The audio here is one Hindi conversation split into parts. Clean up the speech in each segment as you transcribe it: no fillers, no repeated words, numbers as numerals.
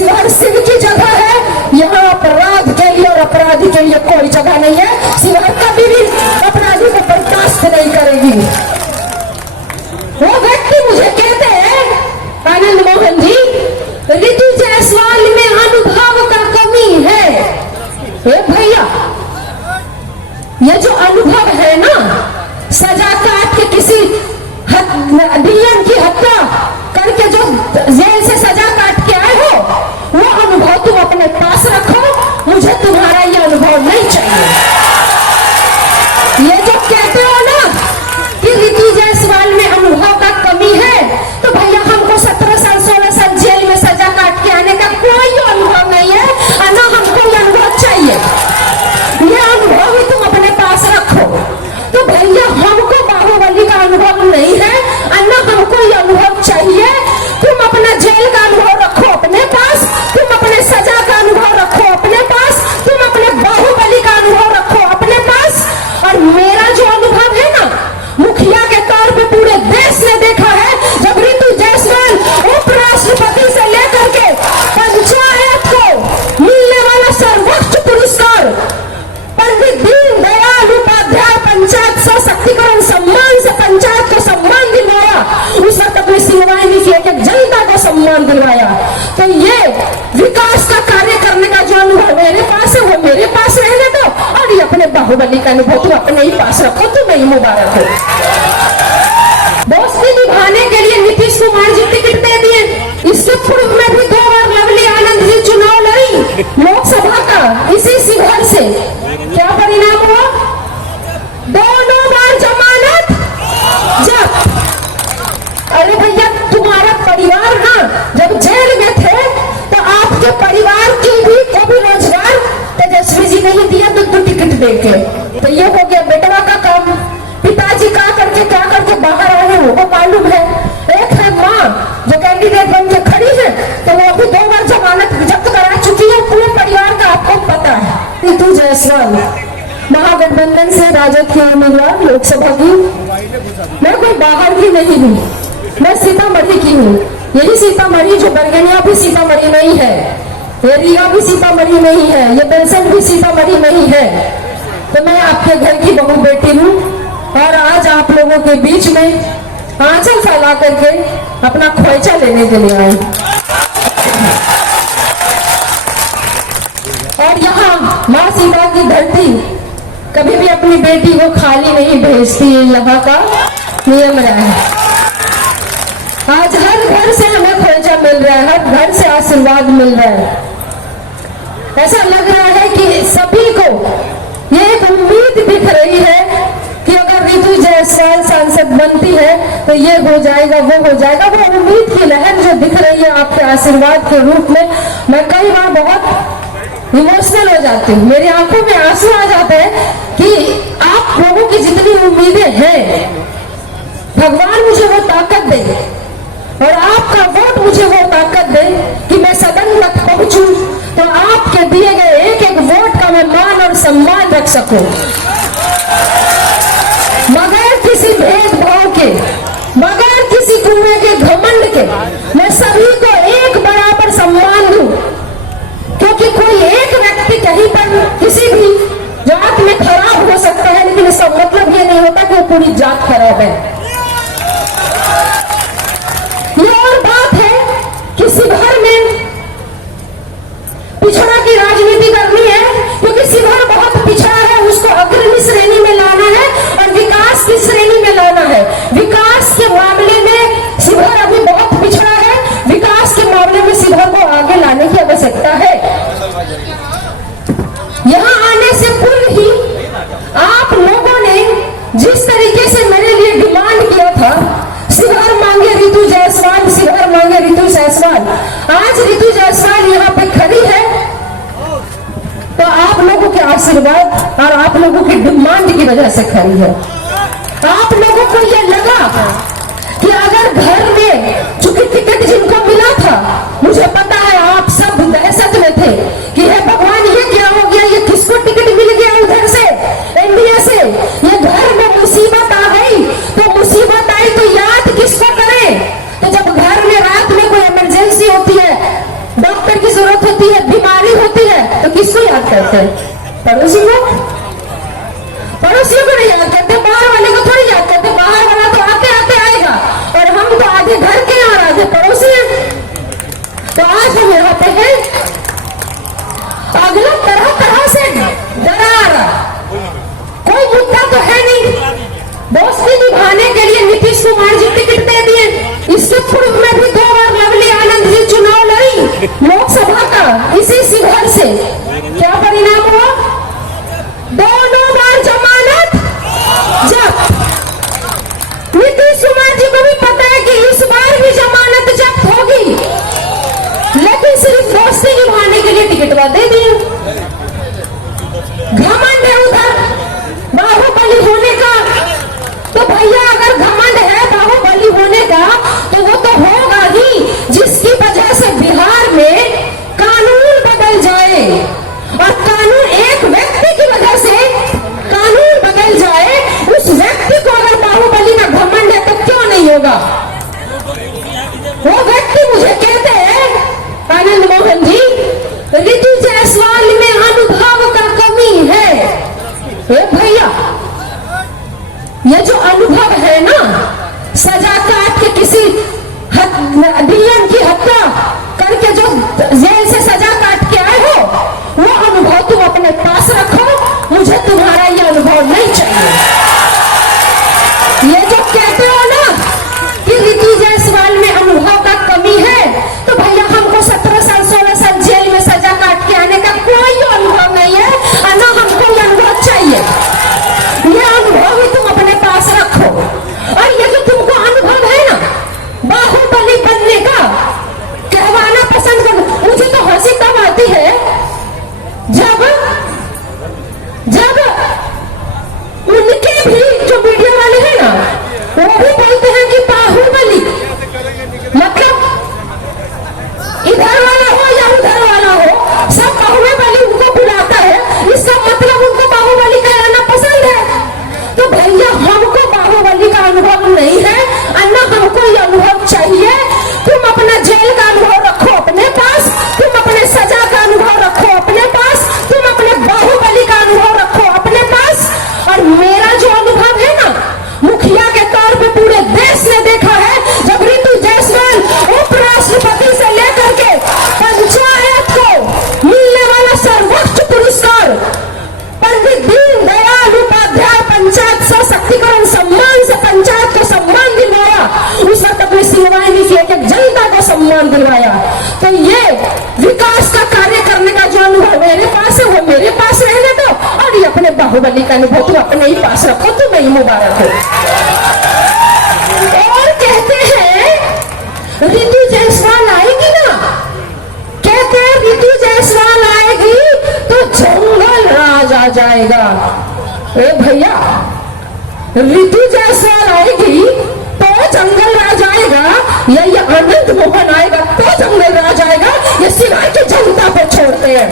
शिवहर सिंह की जगह है, यहाँ अपराध के लिए और अपराधी के लिए कोई जगह नहीं है। शिवहर कभी भी अपराधी को बर्दाश्त नहीं करेगी। वो व्यक्ति मुझे कहते हैं आनंद मोहन जी, ऋतु जायसवाल में अनुभव का कमी है। भैया, ये जो अनुभव है ना, सजा काट के किसी डीएम की हत्या करके जो जेल से सजा काट के आए हो, वो अनुभव तुम अपने पास रखो। मुझे तुम्हारा ये अनुभव नहीं चाहिए। ये जो कहते हो ना कि ऋतु जायसवाल में अनुभव का कमी है, तो भैया हमको 17 साल 16 साल जेल में सजा काट के आने का कोई अनुभव नहीं है, और ना हमको ये अनुभव चाहिए। ये अनुभव ही तुम अपने पास रखो। तो भैया हमको बाहुबली का अनुभव नहीं है, और ना हमको ये अनुभव चाहिए। तुम अपना जेल का अनुभव रखो अपने पास, तुम अपने सजा का अनुभव रखो अपने पास, तुम अपने बाहुबली का अनुभव रखो अपने पास। और मेरा जो अनुभव है ना, मुखिया के तौर पे पूरे देश ने देखा है, जब ऋतु जायसवाल उपराष्ट्रपति से लेकर के पंचायत को मिलने वाला सर्वोच्च पुरस्कार पंडित दीनदयाल उपाध्याय पंचायत सशक्तिकरण सम्मान से पंचायत को सम्मान दिलवाया, उस वक्त अपनी सेवाएं नहीं की, एक जनता को सम्मान दिलवाया। तो ये विकास का कार्य करने का जो अनुभव मेरे पास है, वो मेरे पास रहने दो, और ये अपने बाहुबली का अनुभव तुम अपने ही पास रखो। तुम्हें ही मुबारक हो। दोस्ती निभाने के लिए नीतीश कुमार जी टिकट दे दिए। इसके पूर्व में भी 2 बार लवली आनंद जी चुनाव लड़ी लोकसभा का, इसी शिवहर से। क्या परिणाम हुआ? दोनों बार जमानत जब्त। अरे भैया, तुम्हारा परिवार ना जब जेल में थे, तो आपके परिवार की भी को भी रोजगार तेजस्वी जी नहीं दिया, तो टिकट देके। तो ये हो गया बेटवा का काम। पिताजी क्या करके बाहर आए हैं वो मालूम है। एक है माँ जो कैंडिडेट बन के खड़ी है, तो वो अभी 2 बार जमानत जब्त करा चुकी है। पूरे परिवार का आपको पता है। ऋतु जायसवाल महागठबंधन से राजद की उम्मीदवार लोकसभा की। मैं कोई बाहर की नहीं हूँ, मैं सीतामढ़ी की हूँ। यही सीतामढ़ी जो बरगनिया भी सीतामढ़ी में ही है, ये रिया भी सीतामढ़ी में ही है, ये बेलसंड भी सीतामढ़ी में ही है। तो मैं आपके घर की बहू बेटी हूँ, और आज आप लोगों के बीच में आंचल फैला करके अपना खोइचा लेने के लिए आई। और यहाँ माँ सीता की धरती कभी भी अपनी बेटी को खाली नहीं भेजती है, यहाँ का नियम रहा है। आज हर घर से हमें खोइचा मिल रहा है, हर घर से आशीर्वाद मिल रहा है। ऐसा लग रहा है कि सभी को ये एक उम्मीद दिख रही है कि अगर ऋतु जायसवाल सांसद बनती है तो ये हो जाएगा, वो हो जाएगा। वो उम्मीद की लहर जो दिख रही है आपके आशीर्वाद के रूप में, मैं कई बार बहुत इमोशनल हो जाती हूँ, मेरी आंखों में आंसू आ जाते हैं कि आप लोगों की जितनी उम्मीदें हैं, भगवान मुझे वो ताकत दे, और आपका वोट मुझे वो ताकत दे कि मैं सदन तक पहुंचूं, तो आपके दिए गए एक एक वोट का मैं मान और सम्मान रख सकूं, मगर किसी भेदभाव के, मगर किसी कुएं के घमंड के। मैं सभी को एक बराबर सम्मान दूं, क्योंकि कोई एक व्यक्ति कहीं पर किसी भी जात में खराब हो सकता है, लेकिन इसका मतलब ये नहीं होता कि वो पूरी जात खराब है। ये और बात है कि शिवहर में पिछड़ा की राजनीति करनी है, क्योंकि शिवहर बहुत पिछड़ा है, उसको अग्रणी श्रेणी में लाना है और विकास की श्रेणी में लाना है। विकास के मामले में शिवहर अभी बहुत पिछड़ा है, विकास के मामले में शिवहर को आगे लाने की आवश्यकता है। यहाँ आने से पूर्व ही आप लोगों ने जिस तरीके से मेरे लिए डिमांड किया था, शिवहर मांगे ऋतु जायसवाल, शिवहर मांगे ऋतु जायसवाल, आज ऋतु जायसवाल यहाँ पे खड़ी है, तो आप लोगों के आशीर्वाद और आप लोगों की डिमांड की वजह से खड़ी है। आप लोगों को यह लगा कि अगर घर में चूंकि टिकट जिनको मिला था, मुझे पता है आप सब दहशत में थे कि हे भगवान ये क्या हो गया, ये किसको टिकट मिल गया उधर से एनडीए से, ये घर में मुसीबत आ गई, तो मुसीबत आई तो याद किसको करें। तो जब घर में रात में कोई इमरजेंसी होती है, डॉक्टर डॉक्टर की जरूरत होती है, बीमारी होती है, तो किसको याद करते हैं? पड़ोसी को। पड़ोसियों को नहीं याद करते, बाहर वाले को थोड़ी याद करते। बाहर वाला तो आते आते आएगा, और हम तो आधे घर के और आधे पड़ोसी हैं। तो आज हम यहाँ पे हैं, अगला तरह तरह से डरा रहा, कोई मुद्दा तो है नहीं। दोस्ती निभाने के लिए नीतीश कुमार जी टिकट दे दिए। इसके पूर्व में भी 2 बार लवली आनंद जी चुनाव लड़ी लोकसभा का, इसी शिवहर से। क्या परिणाम हुआ? दोनों बार जमानत जब्त। नीतीश कुमार जी को भी पता है कि इस बार भी जमानत जब्त होगी, लेकिन सिर्फ दोस्ती निभाने के लिए टिकट दे दिए। घमंड है उधर बाहुबली होने का। तो भैया अगर घमंड है बाहुबली होने का, तो वो तो होगा ही जिसकी वजह से बिहार में कानून बदल जाए। और कानून एक व्यक्ति की वजह से कानून बदल जाए, उस व्यक्ति को अगर बाहुबली का घमंड है तो क्यों नहीं होगा? वो व्यक्ति मुझे कहते हैं, आनंद मोहन जी, ऋतु जायसवाल में अनुभव का कमी है। भैया, ये जो अनुभव है ना, सजा काट के किसी डीएम की हत्या करके जो जेल से सजा काट के आए हो, वो अनुभव तुम अपने पास रखो। मुझे तुम्हारा ये अनुभव नहीं चाहिए। ये जो कहते हो ना कि ऋतु जायसवाल में अनुभव का कमी है, तो भैया हमको 17 साल 16 साल जेल में सजा काट के आने का कोई अनुभव नहीं है, और ना हमको ये अनुभव चाहिए। ये अनुभव ही तुम अपने पास रखो। और ये जो तुमको अनुभव है ना बाहुबली बनने का, कहवाना पसंद करो। मुझे तो हंसी तब आती है जब उनके भी जो मीडिया वाले हैं ना, वो भी बोलते हैं कि बाहुबली मतलब इधर वाला हो या उधर वाला हो, सब बाहुबली उनको बुलाता है। इसका मतलब उनको बाहुबली कहना पसंद है। तो भैया हमको बाहुबली का अनुभव नहीं है, अन्ना हमको ये अनुभव चाहिए। तुम अपना जेल का अनुभव रखो अपने पास, तुम अपने सजा का अनुभव रखो अपने पास, तुम अपने बाहुबली का अनुभव रखो अपने पास। और मेरा जो अनुभव है ना, मुखिया के तौर पे पूरे देश ने देखा है, जब ऋतु जायसवाल उपराष्ट्रपति से लेकर के पंचायत को मिलने वाला सर्वोच्च पुरस्कार पंडित दीनदयाल उपाध्याय पंचायत सशक्तिकरण सम्मान से पंचायत को सम्मान दिलवाया, उस वक्त अपनी सेवाएं नहीं की, एक जनता को सम्मान दिलवाया। तो ये विकास का कार्य करने का जो अनुभव मेरे पास है, वो मेरे पास रहने दो। और ये अपने बाहुबली का अनुभव तुम अपने ही पास रखो, तुम्हें ही मुबारक हो। और कहते हैं ऋतु जायसवाल आएगी ना, कहते हैं ऋतु जायसवाल आएगी तो जंगल राज आ जाएगा। भैया, ऋतु जायसवाल आएगी तो जंगल राज आएगा, या ये आनंद मोहन आएगा तो जंगल राज आएगा? ये सिवाय की जनता पे छोड़ते हैं।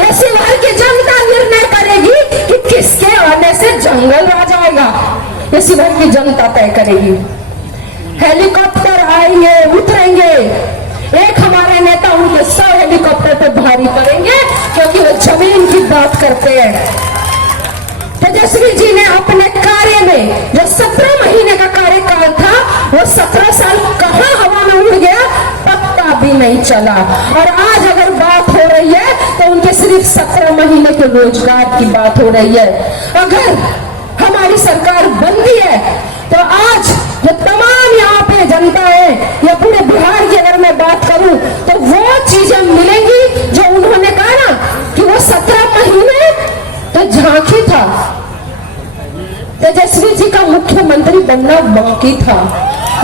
ये सिवाय की जनता निर्णय करेगी कि किसके आने से जंगल राज आएगा। ये सिवाय की जनता तय करेगी। हेलीकॉप्टर आएंगे, उतरेंगे, एक हमारे नेता उनके 100 हेलीकॉप्टर पे भारी पड़ेंगे, क्योंकि वो जमीन की बात करते हैं। तेजस्वी जी ने अपने कार्य में जो 17 महीने का कार्यकाल था, वो 17 साल कहां हवा में उड़ गया, पत्ता भी नहीं चला। और आज अगर बात हो रही है तो उनके सिर्फ 17 महीने के रोजगार की बात हो रही है। अगर हमारी सरकार बनती है तो आज जो तमाम यहाँ पे जनता है, या पूरे बिहार की अगर मैं बात करूं, तो वो चीजें मिलेंगी जो उन्होंने कहा ना कि वो 17 महीने तो झांकी था। तेजस्वी जी का मुख्यमंत्री बनना बाकी था,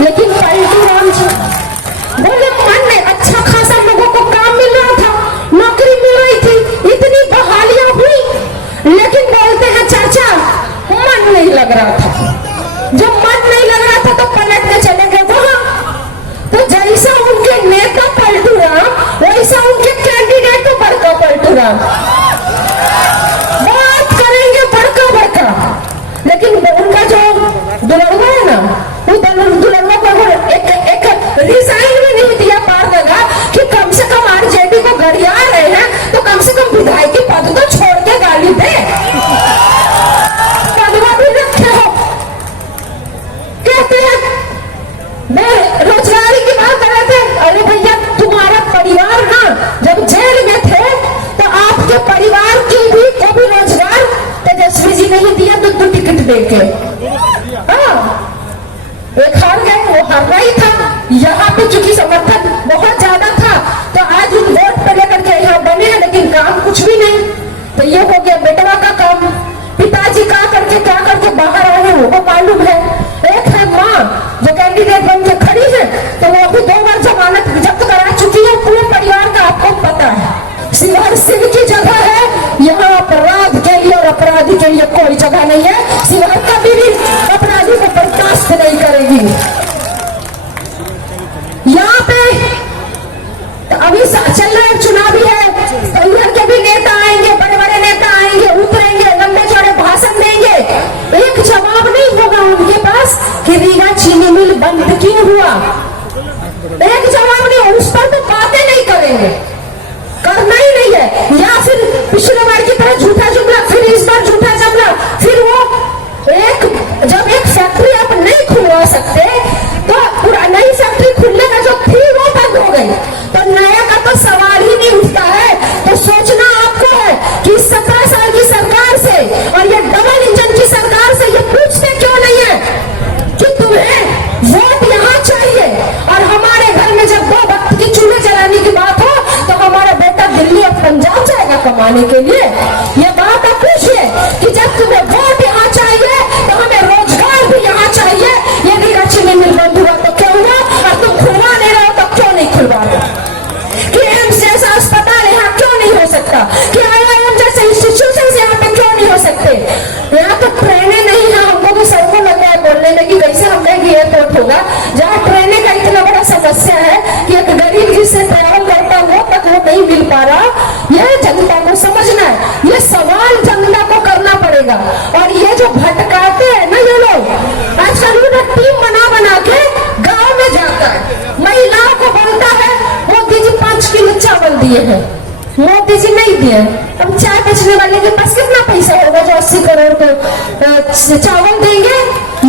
लेकिन पलटू राम जी बोले मन में अच्छा खासा लोगों को काम मिल रहा था, नौकरी मिल रही थी, इतनी बहालियां हुई, लेकिन बोलते हैं चाचा मन नहीं लग रहा था। जब मन नहीं लग रहा था तो पलट के चले गए वहां। तो जैसा उनके नेता पलटू राम, वैसा उनके कैंडिडेट बड़का पलटू राम बात करेंगे बड़का बड़का, लेकिन उनका जो दुलड़वा है ना, वो दुलड़वा को एक तो ये हो गया बेटवा का काम। पिताजी क्या करके बाहर आए हो वो मालूम है। एक है माँ जो कैंडिडेट बन के खड़ी है, तो वो अभी 2 बार जमानत जब्त करा चुकी है। पूरे परिवार का आपको पता है। शिवहर सिंह की जगह है, यहाँ अपराध के लिए और अपराधी के लिए कोई जगह नहीं है। शिवहर कभी भी अपराधी को बर्दाश्त नहीं करेगी। यहाँ पे अभी चल रहा है, चुनाव भी है, तो इधर के भी नेता आएंगे, बड़े बड़े नेता आएंगे, उतरेंगे, लंबे चौड़े भाषण देंगे। एक जवाब नहीं होगा उनके पास कि रीगा चीनी मिल बंद क्यों हुआ। एक जवाब नहीं, उस पर तो बातें नहीं करेंगे, करना ही नहीं है। या फिर पिछले बार की तरह झूठा जुमला, फिर इस बार झूठा जुमला। फिर वो जब एक फैक्ट्री आप नहीं खुलवा सकते तो पूरा नई फैक्ट्री खुलने का जो थी वो बंद हो गई, तो नया का तो सवाल ही नहीं उठता है। तो सोचना आपको है कि 17 साल की सरकार से और ये डबल इंजन की सरकार से ये पूछते क्यों नहीं है कि तुम्हें वोट यहाँ चाहिए, और हमारे घर में जब 2 वक्त की चूल्हे जलाने की बात हो तो हमारा बेटा दिल्ली और पंजाब जाएगा कमाने के लिए। ये बात आप पूछिए कि जब तुम्हें वोट यहाँ चाहिए तो हमें रोजगार भी यहाँ चाहिए। ये रीगा चीनी मिल बंद हुआ तो क्यों हुआ, और तुम खुलवा नहीं रहे हो तो क्यों नहीं खुलवा रहे। कि एम्स जैसा अस्पताल यहाँ क्यों नहीं हो सकता, कि IIM जैसे इंस्टीट्यूशन यहाँ पे क्यों नहीं हो सकते। यहाँ तो ट्रेनें नहीं है। हमको तो सबको लग रहा है बोलने में कि कैसे हम कहेंगे एयरपोर्ट होगा जहाँ ट्रेनें का इतना बड़ा समस्या है कि एक गरीब जिससे ट्रैवल करता हो तक वो नहीं मिल पा रहा। यह जनता को समझना है, ये सवाल जनता को करना पड़ेगा। और ये जो भटकाते हैं ना ये लोग, आजकल उन्हें टीम बना के गाँव में जाता है, महिलाओं को बोलता है मोदी जी 5 किलो चावल दिए हैं। मोदी जी नहीं दिए, अब चाय बेचने वाले के पास कितना पैसा होगा जो 80 करोड़ को चावल देंगे।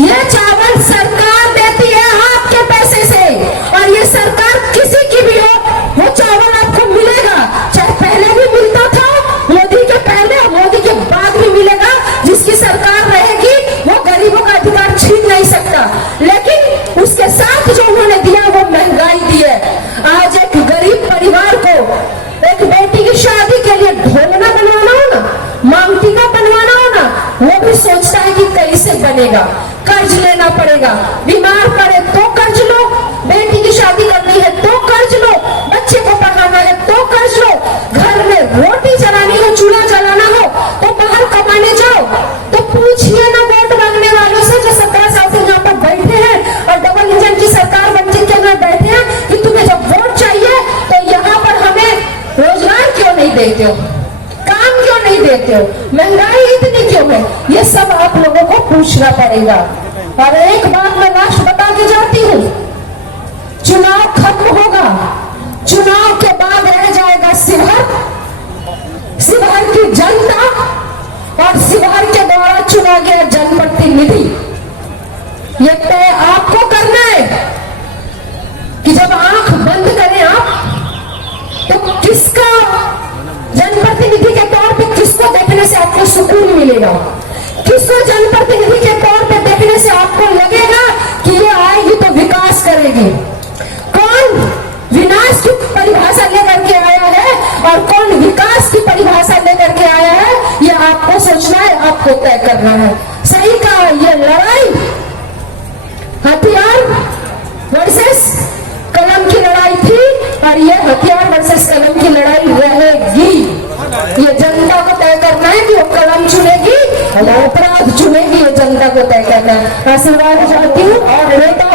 ये चावल सरकार देती है आपके पैसे से, और ये सरकार किसी की भी हो वो चावल आपको मिलेगा, चाहे पहले भी मिलता था मोदी के पहले और मोदी के बाद भी मिलेगा। जिसकी सरकार रहेगी वो गरीबों का अधिकार छीन नहीं सकता, लेकिन उसके साथ जो उन्होंने दिया वो महंगाई दी है। आज एक गरीब परिवार को एक बेटी की शादी के लिए ढोलना बनवाना हो ना, मांगटीका बनवाना हो ना, वो भी सोचता है कि कैसे बनेगा, कर्ज लेना पड़ेगा। बीमार पड़े तो कर्ज लो, बेटी की शादी करनी है तो कर्ज लो, बच्चे को पढ़ाना है तो कर्ज लो, घर में रोटी जलानी हो, चूल्हा जलाना हो तो बाहर कमाने जाओ। तो पूछिए ना वोट मांगने वालों से जो 17 साल से यहाँ पर बैठे हैं और डबल इंजन की सरकार बनने के अंदर बैठे हैं कि तुम्हें जब वोट चाहिए तो यहाँ पर हमें रोजगार क्यों नहीं देते हो, काम क्यों नहीं देते हो, महंगाई इतनी क्यों है। ये सब आप लोगों को पूछना पड़ेगा। और एक बात मैं लास्ट बता के जाती हूँ, चुनाव खत्म होगा, चुनाव के बाद रह जाएगा शिवहर, शिवहर की जनता और शिवहर के द्वारा चुना गया जनप्रतिनिधि। ये तय आपको करना है कि जब आंख बंद करें आप तो किसका जनप्रतिनिधि के तौर पे किसको देखने से आपको सुकून मिलेगा, किसको जनप्रतिनिधि के तौर पे देखने से आपको लगेगा कि ये आएगी तो विकास करेगी। कौन विनाश की परिभाषा लेकर के आया है और कौन विकास की परिभाषा लेकर के आया है, ये आपको सोचना है, आपको तय करना है। सही कहा, ये लड़ाई हथियार वर्सेस कलम की लड़ाई थी और ये हथियार वर्सेस कलम की लड़ाई रहेगी। ये जनता को तय करना है कि वो कलम चुनेगी और अपराध चुनेगी, ये जनता को तय करना है। आशीर्वाद चाहती हूँ और नेता